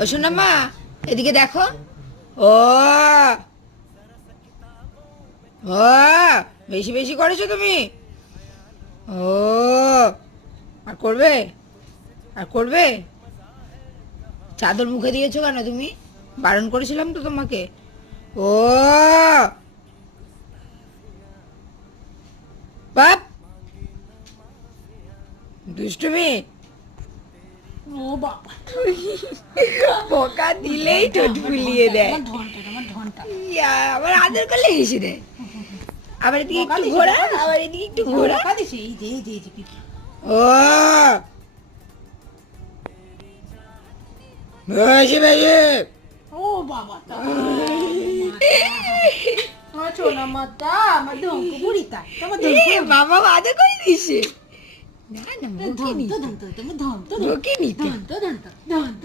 ও শোনা মা, এদিকে দেখো। ও ও বেশি বেশি করেছো তুমি। ও আর করবে, আর করবে। চাদর মুখে দিয়েছো কেন তুমি? বারণ করেছিলাম তো তোমাকে। ও বাপ, দুষ্টুমি। ও বাবা, বকা দিলেই ঠোঁট ফুলিয়ে দেয়। আমার ধনটা, আমার ধনটা। ইয়া, আবার আদর করলে হেসে দেয়। আবার এদিকে বকা একটু দিছে, ঘোরা, বকা দিছে। আবার এদিকে একটু ঘোরা। বকা দিছে, এই যে এই যে এই যে পিঠে। ও বেশি বেশি। ও বাবা, তা আমার সোনা মাতা, আমার ধনকু বুড়িতা, তোমার ধনকু বাবা আদর করে দিছে। না না, ধন মুখে তো নিতে, ধন তো, তোমার ধন তো মুখে নিতে। ধন তো ধন তো ধন তো